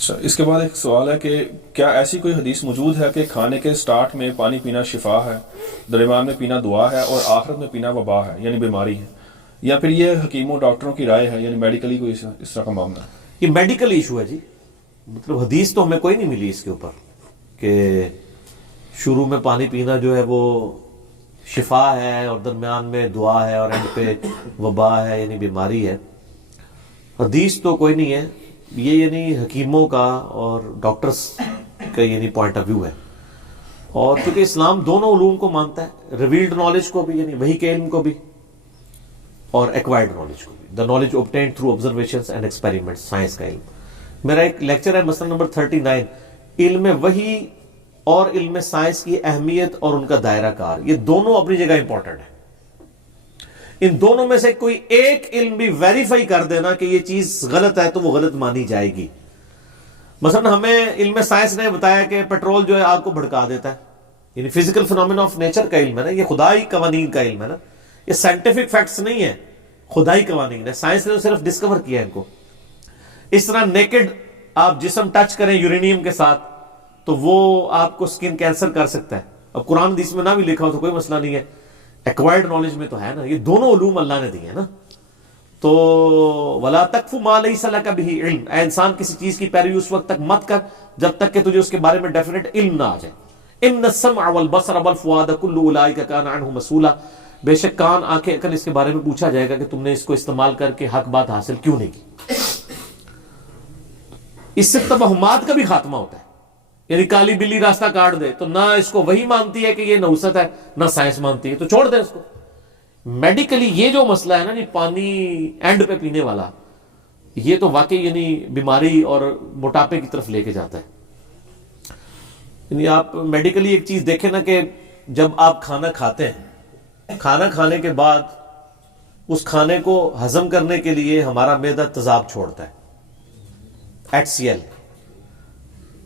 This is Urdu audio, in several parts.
اچھا، اس کے بعد ایک سوال ہے کہ کیا ایسی کوئی حدیث موجود ہے کہ کھانے کے سٹارٹ میں پانی پینا شفا ہے، درمیان میں پینا دعا ہے اور آخرت میں پینا وبا ہے یعنی بیماری ہے، یا پھر یہ حکیموں ڈاکٹروں کی رائے ہے یعنی میڈیکلی کوئی اس طرح کا معاملہ ہے؟ یہ میڈیکل ایشو ہے جی. مطلب حدیث تو ہمیں کوئی نہیں ملی اس کے اوپر کہ شروع میں پانی پینا جو ہے وہ شفا ہے اور درمیان میں دعا ہے اور اینڈ پہ وبا ہے یعنی بیماری ہے. حدیث تو کوئی نہیں ہے. یہ یعنی حکیموں کا اور ڈاکٹرز کا یعنی پوائنٹ آف ویو ہے. اور کیونکہ اسلام دونوں علوم کو مانتا ہے، ریویلڈ نالج کو بھی یعنی وحی کے علم کو بھی اور ایکوائرڈ نالج کو بھی. The knowledge obtained through observations and experiments، science کا علم. میرا ایک لیکچر ہے مثلا نمبر 39، علم وحی اور علم سائنس کی اہمیت اور ان کا دائرہ کار. یہ دونوں اپنی جگہ امپورٹنٹ ہے. ان دونوں میں سے کوئی ایک علم بھی ویریفائی کر دینا کہ یہ چیز غلط ہے تو وہ غلط مانی جائے گی. مثلا ہمیں علم سائنس نے بتایا کہ پیٹرول جو ہے آگ کو بھڑکا دیتا ہے، یعنی فزیکل فنومینا آف نیچر کا علم ہے نا، یہ خدائی قوانین کا علم ہے نا، یہ سائنٹیفک فیکٹس نہیں ہے، خدائی قوانین ہے. سائنس نے صرف ڈسکور کیا ان کو. اس طرح نیکڈ آپ جسم ٹچ کریں یورینیم کے ساتھ تو وہ آپ کو سکن کینسر کر سکتا ہے. اب قرآن حدیث میں نہ بھی لکھا ہو تو کوئی مسئلہ نہیں ہے، ایکوائرڈ نالج میں تو ہے نا. یہ دونوں علوم اللہ نے دی ہیں نا. تو وَلَا تَقْفُ مَا لَيْسَ لَكَ بِهِ علم، اے انسان کسی چیز کی پیروی اس وقت تک مت کر جب تک کہ تجھے اس کے بارے میں ڈیفینیٹ علم نہ آ جائے. إِنَّ السَّمْعَ وَالْبَصَرَ وَالْفُؤَادَ كُلُّ أُولَٰئِكَ كَانَ عَنْهُ مسئولا. بے شک کان، آنکھیں، عقل، اس کے بارے میں پوچھا جائے گا کہ تم نے اس کو استعمال کر کے حق بات حاصل کیوں نہیں کی. اس سے توہمات کا بھی خاتمہ ہوتا ہے. یعنی کالی بلی راستہ کاٹ دے تو نہ اس کو وہی مانتی ہے کہ یہ نوست ہے، نہ سائنس مانتی ہے، تو چھوڑ دے اس کو. میڈیکلی یہ جو مسئلہ ہے نا یہ پانی اینڈ پہ پینے والا، یہ تو واقعی یعنی بیماری اور موٹاپے کی طرف لے کے جاتا ہے. یعنی آپ میڈیکلی ایک چیز دیکھیں نا کہ جب آپ کھانا کھاتے ہیں، کھانا کھانے کے بعد اس کھانے کو ہضم کرنے کے لیے ہمارا معدہ تیزاب چھوڑتا ہے، HCl.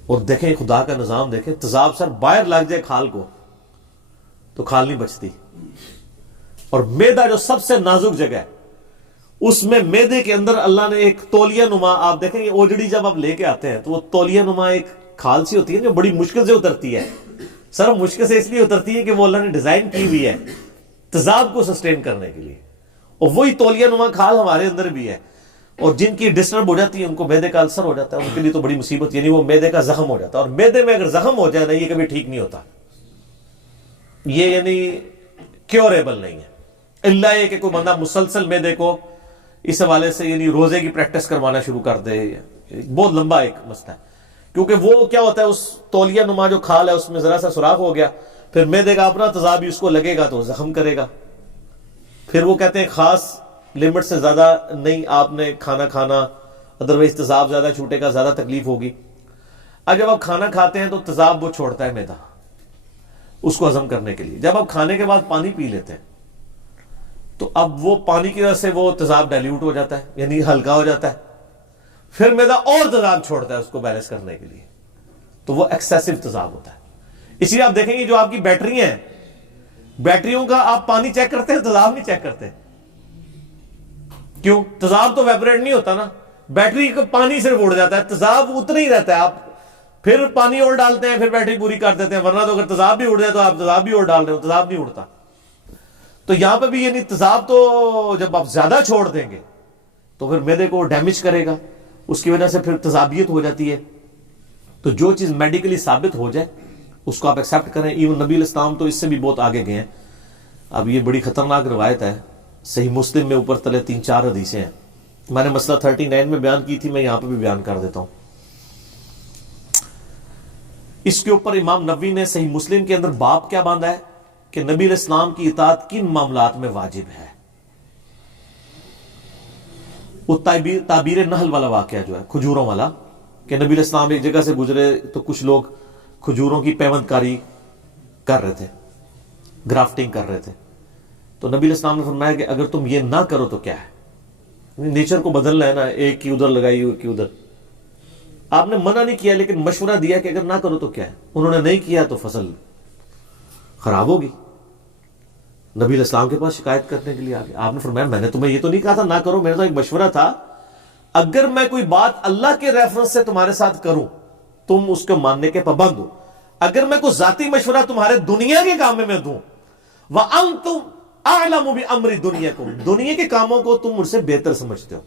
اور دیکھیں خدا کا نظام دیکھیں، تیزاب سر باہر لگ جائے کھال کو تو کھال نہیں بچتی. اور معدہ جو سب سے نازک جگہ ہے، اس میں معدے کے اندر اللہ نے ایک تولیہ نما، آپ دیکھیں یہ اوجڑی جب آپ لے کے آتے ہیں تو وہ تولیہ نما ایک کھال سی ہوتی ہے جو بڑی مشکل سے اترتی ہے. سر مشکل سے اس لیے اترتی ہے کہ وہ اللہ نے ڈیزائن کی ہوئی ہے تیزاب کو سسٹین کرنے کے لیے. اور وہی تولیہ نما کھال ہمارے اندر بھی ہے. اور جن کی ڈسٹرب ہو جاتی ہے ان کو معدے کا السر ہو جاتا ہے، ان کے لیے تو بڑی مصیبت، یعنی وہ معدے کا زخم ہو جاتا ہے. اور معدے میں اگر زخم ہو جائے نا یہ کبھی ٹھیک نہیں ہوتا، یہ یعنی کیوریبل نہیں ہے. اللہ یہ کہ کوئی بندہ مسلسل معدے کو اس حوالے سے یعنی روزے کی پریکٹس کروانا شروع کر دے. بہت لمبا ایک مسئلہ ہے، کیونکہ وہ کیا ہوتا ہے اس تولیہ نما جو کھال ہے اس میں ذرا سا سوراخ ہو گیا، پھر معدے کا اپنا تیزاب بھی اس کو لگے گا تو زخم کرے گا. پھر وہ کہتے ہیں خاص لمٹ سے زیادہ نہیں آپ نے کھانا، ادروائز تیزاب زیادہ چھوٹے گا، زیادہ تکلیف ہوگی. اب جب آپ کھانا کھاتے ہیں تو تیزاب وہ چھوڑتا ہے معدہ اس کو ہضم کرنے کے لیے. جب آپ کھانے کے بعد پانی پی لیتے ہیں تو اب وہ پانی کی وجہ سے وہ تیزاب ڈائلیوٹ ہو جاتا ہے یعنی ہلکا ہو جاتا ہے. پھر معدہ اور تیزاب چھوڑتا ہے اس کو بیلنس کرنے کے لیے، تو وہ ایکسیسو تیزاب ہوتا ہے. اس لیے آپ دیکھیں گے جو آپ کی بیٹریاں ہیں، بیٹریوں کا آپ پانی چیک کرتے ہیں، تیزاب نہیں چیک کرتے. کیوں؟ تیزاب تو ویپوریٹ نہیں ہوتا نا، بیٹری کا پانی صرف اڑ جاتا ہے، تیزاب اتنا ہی رہتا ہے. آپ پھر پانی اور ڈالتے ہیں، پھر بیٹری پوری کر دیتے ہیں، ورنہ تو اگر تیزاب بھی اڑ جائے تو آپ تیزاب بھی اور ڈال رہے ہو، تیزاب نہیں اڑتا. تو یہاں پہ بھی یعنی تیزاب تو جب آپ زیادہ چھوڑ دیں گے تو پھر معدے کو ڈیمیج کرے گا، اس کی وجہ سے پھر تیزابیت ہو جاتی ہے. تو جو چیز میڈیکلی ثابت ہو جائے اس کو آپ ایکسیپٹ کریں. ایون نبی علیہ السلام تو اس سے بھی بہت آگے گئے ہیں. اب یہ بڑی خطرناک روایت ہے، صحیح مسلم میں اوپر تلے 3-4 حدیثیں ہیں. میں نے مسئلہ 39 میں بیان کی تھی، میں یہاں پہ بھی بیان کر دیتا ہوں. اس کے اوپر امام نووی نے صحیح مسلم کے اندر باب کیا باندھا ہے کہ نبی علیہ السلام کی اطاعت کن معاملات میں واجب ہے. وہ تعبیر نحل والا واقعہ جو ہے کھجوروں والا، کہ نبی علیہ السلام ایک جگہ سے گزرے تو کچھ لوگ کھجوروں کی پیوند کاری کر رہے تھے، گرافٹنگ کر رہے تھے. تو نبی علیہ السلام نے فرمایا کہ اگر تم یہ نہ کرو تو کیا ہے، نیچر کو بدلنا ہے نا، ایک کی ادھر لگائی ایک کی ادھر. آپ نے منع نہیں کیا لیکن مشورہ دیا کہ اگر نہ کرو تو کیا ہے. انہوں نے نہیں کیا تو فصل خراب ہوگی. نبی علیہ السلام کے پاس شکایت کرنے کے لیے آگے. آپ نے فرمایا میں نے تمہیں یہ تو نہیں کہا تھا نہ کرو، میرا تو ایک مشورہ تھا، اگر میں کوئی بات اللہ کے ریفرنس سے تمہارے ساتھ کروں تم اس کو ماننے کے پابند ہو، اگر میں کوئی ذاتی مشورہ تمہارے دنیا کے کام میں دوں وَأَنْتُمْ أَعْلَمُ بِأَمْرِ دُنْيَكُمْ، دنیا کے کاموں کو تم مجھ سے بہتر سمجھتے ہو۔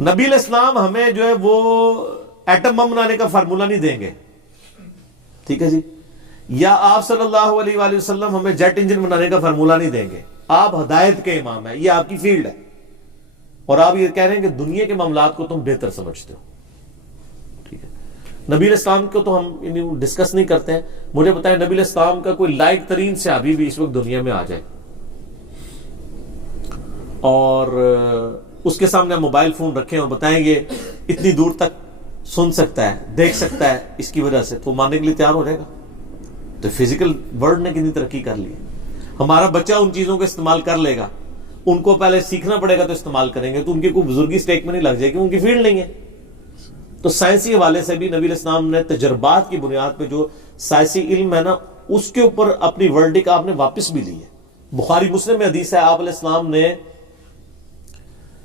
نبی علیہ السلام ہمیں جو ہے وہ ایٹم بم بنانے کا فارمولہ نہیں دیں گے، ٹھیک ہے جی، یا آپ صلی اللہ علیہ وآلہ وسلم ہمیں جیٹ انجن بنانے کا فارمولہ نہیں دیں گے۔ آپ ہدایت کے امام ہیں، یہ آپ کی فیلڈ ہے، اور آپ یہ کہہ رہے ہیں کہ دنیا کے معاملات کو تم بہتر سمجھتے ہو، ٹھیک ہے۔ نبی علیہ السلام کو تو ہم ڈسکس نہیں کرتے ہیں۔ مجھے بتائیں نبی علیہ السلام کا کوئی لائق ترین صحابی بھی اس وقت دنیا میں آ جائے اور اس کے سامنے موبائل فون رکھیں اور بتائیں گے اتنی دور تک سن سکتا ہے، دیکھ سکتا ہے اس کی وجہ سے، تو ماننے کے لیے تیار ہو جائے گا؟ تو فزیکل ورلڈ نے کتنی ترقی کر لی ہے۔ ہمارا بچہ ان چیزوں کو استعمال کر لے گا، ان کو پہلے سیکھنا پڑے گا تو استعمال کریں گے، تو ان کی کوئی بزرگی سٹیک میں نہیں لگ جائے گی، ان کی فیلڈ نہیں ہے۔ تو سائنسی حوالے سے بھی نبی علیہ السلام نے تجربات کی بنیاد پہ جو سائنسی علم ہے نا، اس کے اوپر اپنی ورڈک آپ نے واپس بھی لی ہے۔ بخاری مسلم میں حدیث ہے، آپ علیہ السلام نے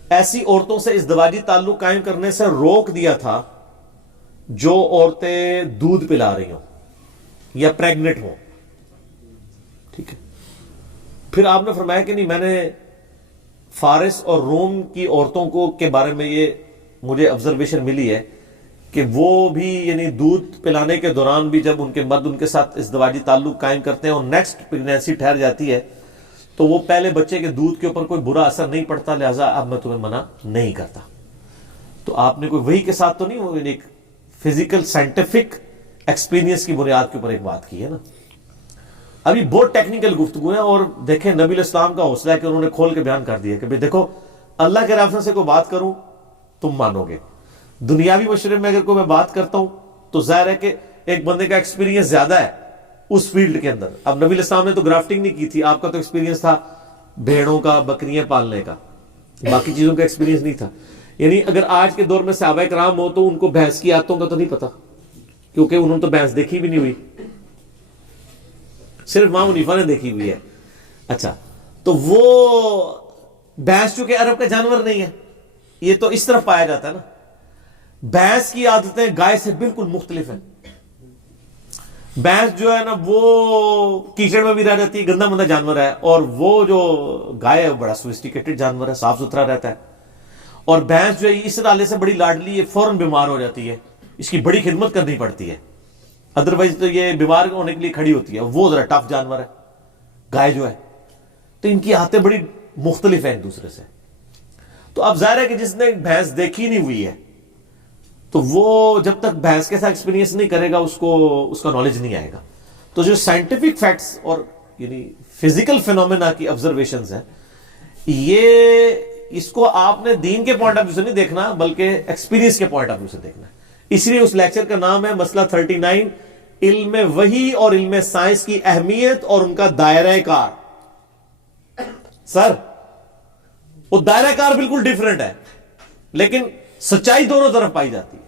ایسی عورتوں سے ازدواجی تعلق قائم کرنے سے روک دیا تھا جو عورتیں دودھ پلا رہی ہوں یا پریگنٹ ہوں، ٹھیک ہے۔ پھر آپ نے فرمایا کہ نہیں، میں نے فارس اور روم کی عورتوں کو کے بارے میں یہ مجھے آبزرویشن ملی ہے کہ وہ بھی یعنی دودھ پلانے کے دوران بھی جب ان کے مرد ان کے ساتھ ازدواجی تعلق قائم کرتے ہیں اور نیکسٹ پریگنینسی ٹھہر جاتی ہے تو وہ پہلے بچے کے دودھ کے اوپر کوئی برا اثر نہیں پڑتا، لہٰذا اب میں تمہیں منع نہیں کرتا۔ تو آپ نے کوئی وحی کے ساتھ تو نہیں، وہ ایک فزیکل سائنٹیفک ایکسپیرینس کی بنیاد کے اوپر ایک بات کی ہے نا۔ ابھی بہت ٹیکنیکل گفتگو ہے، اور دیکھیں نبی علیہ السلام کا حوصلہ ہے کہ انہوں نے کھول کے بیان کر دیا کہ دیکھو اللہ کے ریفرنس سے کوئی بات کروں تم مانو گے، دنیاوی مشورے میں اگر کوئی میں بات کرتا ہوں تو ظاہر ہے کہ ایک بندے کا ایکسپیرینس زیادہ ہے اس فیلڈ کے اندر۔ اب نبی علیہ السلام نے تو گرافٹنگ نہیں کی تھی، آپ کا تو ایکسپیرینس تھا بھیڑوں کا، بکریاں پالنے کا، باقی چیزوں کا ایکسپیرینس نہیں تھا۔ یعنی اگر آج کے دور میں صحابہ کرام ہو تو ان کو بھینس کی عادتوں کا تو نہیں پتا، کیونکہ انہوں نے تو بھینس دیکھی بھی نہیں ہوئی، صرف امام حنیفہ نے دیکھی ہوئی ہے۔ اچھا، تو وہ بھینس چونکہ عرب کا جانور نہیں ہے، یہ تو اس طرف پایا جاتا ہے نا۔ بھینس کی عادتیں گائے سے بالکل مختلف ہیں۔ بھینس جو ہے نا وہ کیچڑ میں بھی رہ جاتی ہے، گندا مندہ جانور ہے، اور وہ جو گائے ہے بڑا سوفسٹیکیٹڈ جانور ہے، صاف ستھرا رہتا ہے۔ اور بھینس جو ہے اس ڈالے سے بڑی لاڈلی ہے، فوراً بیمار ہو جاتی ہے، اس کی بڑی خدمت کرنی پڑتی ہے، ادروائز تو یہ بیمار ہونے کے لیے کھڑی ہوتی ہے۔ وہ ذرا ٹف جانور ہے گائے جو ہے، تو ان کی عادتیں بڑی مختلف ہیں ایک دوسرے سے۔ تو اب ظاہر ہے کہ جس نے بھینس دیکھی نہیں ہوئی ہے تو وہ جب تک بھینس کے ساتھ ایکسپیرینس نہیں کرے گا اس کا نالج نہیں آئے گا۔ تو جو سائنٹیفک فیکٹس اور یعنی فزیکل فینومینا کی آبزرویشنز ہیں، یہ اس کو آپ نے دین کے پوائنٹ آف ویو سے نہیں دیکھنا بلکہ ایکسپیرینس کے پوائنٹ آف ویو سے دیکھنا ہے۔ اس لیے اس لیکچر کا نام ہے مسئلہ 39، علم وحی اور علم سائنس کی اہمیت اور ان کا دائرہ کار۔ سر وہ دائرہ کار بالکل ڈیفرنٹ ہے، لیکن سچائی دونوں طرف پائی جاتی ہے۔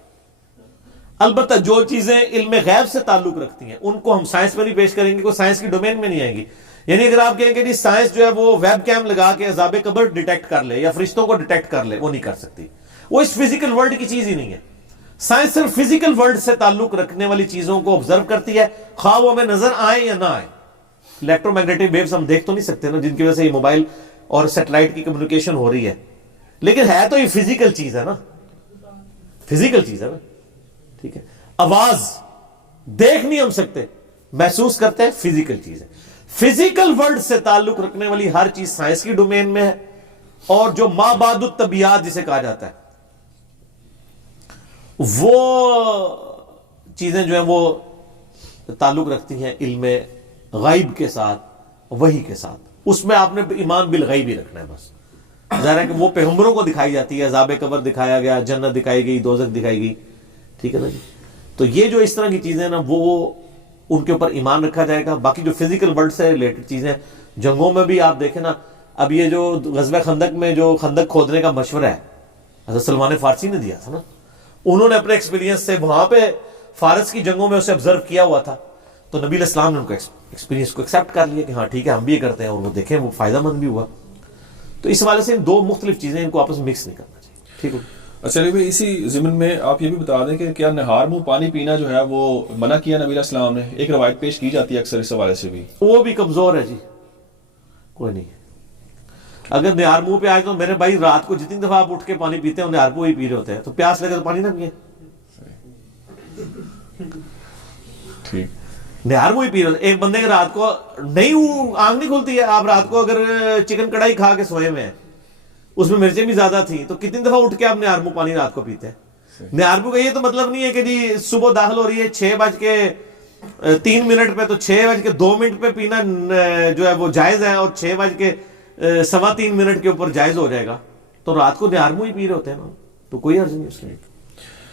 البتہ جو چیزیں علم غیب سے تعلق رکھتی ہیں ان کو ہم سائنس میں نہیں پیش کریں گے، کوئی سائنس کی ڈومین میں نہیں آئیں گی۔ یعنی اگر آپ کہیں کہ سائنس جو ہے وہ ویب کیم لگا کے عذاب قبر ڈیٹیکٹ کر لے یا فرشتوں کو ڈیٹیکٹ کر لے، وہ نہیں کر سکتی، وہ اس فزیکل ورلڈ کی چیز ہی نہیں ہے۔ سائنس صرف فزیکل ورلڈ سے تعلق رکھنے والی چیزوں کو آبزرو کرتی ہے، خواہ وہ ہمیں نظر آئے یا نہ آئے۔ الیکٹرو میگنیٹک ویوز ہم دیکھ تو نہیں سکتے نا، جن کی وجہ سے یہ موبائل اور سیٹلائٹ کی کمیونیکیشن ہو رہی ہے، لیکن ہے تو یہ فزیکل چیز ہے نا، فزیکل چیز ہے نا، ٹھیک ہے۔ آواز دیکھ نہیں ہم سکتے، محسوس کرتے ہیں، فزیکل چیز ہے۔ فزیکل ورلڈ سے تعلق رکھنے والی ہر چیز سائنس کی ڈومین میں ہے، اور جو ما بعد الطبیعات جسے کہا جاتا ہے وہ چیزیں جو ہیں وہ تعلق رکھتی ہیں علم غیب کے ساتھ، وحی کے ساتھ۔ اس میں آپ نے ایمان بالغیب ہی رکھنا ہے بس۔ ظاہر ہے کہ وہ پیغمبروں کو دکھائی جاتی ہے، عذاب قبر دکھایا گیا، جنت دکھائی گئی، دوزخ دکھائی گئی، ٹھیک ہے نا جی۔ تو یہ جو اس طرح کی چیزیں نا وہ ان کے اوپر ایمان رکھا جائے گا۔ باقی جو فزیکل ورلڈ سے ریلیٹڈ چیزیں، جنگوں میں بھی آپ دیکھیں نا، اب یہ جو غزوہ خندق میں جو خندق کھودنے کا مشورہ ہے حضرت سلمان فارسی نے دیا تھا نا، انہوں نے اپنے ایکسپیرینس سے وہاں پہ فارس کی جنگوں میں اسے آبزرو کیا ہوا تھا، تو نبی علیہ السلام نے ان کو ایکسپیرینس کو ایکسیپٹ کر لیا کہ ہاں ٹھیک ہے ہم بھی یہ کرتے ہیں، اور وہ دیکھیں وہ فائدہ مند بھی ہوا۔ تو اس حوالے سے ان دو مختلف چیزیں، ان کو آپس میں مکس نہیں کرنا چاہیے۔ ٹھیک ہے. اچھا علی بھائی، اسی ضمن میں آپ یہ بھی بتا دیں کہ کیا نہار منہ پانی پینا جو ہے وہ منع کیا نبی علیہ السلام نے؟ ایک روایت پیش کی جاتی ہے اکثر اس حوالے سے بھی. وہ بھی کمزور ہے جی، کوئی نہیں. اگر نہار منہ پہ آئے تو میرے بھائی رات کو جتنی دفعہ آپ اٹھ کے پانی پیتے ہیں نہار منہ ہی پی رہے ہوتے ہیں، تو پیاس لگے تو پانی نہ پیے. ٹھیک. نہار منہ ہی پی رہے ہوتے. ایک بندے کے رات کو نہیں آنکھ نہیں کھلتی ہے، آپ رات کو اگر چکن کڑھائی کھا کے سوئے ہوئے ہیں، اس میں مرچیں بھی زیادہ تھیں، تو کتنی دفعہ اٹھ کے آپ نہار منہ پانی رات کو پیتے ہیں؟ نہار منہ کا یہ تو مطلب نہیں ہے کہ جی صبح داخل ہو رہی ہے 6:03 پہ تو 6:02 پہ پینا جو ہے وہ جائز ہے، اور 6:3 کے اوپر جائز ہو جائے گا، تو رات کو نہار منہ ہی پی رہے ہوتے ہیں نا، تو کوئی عرض نہیں اس کے لیے.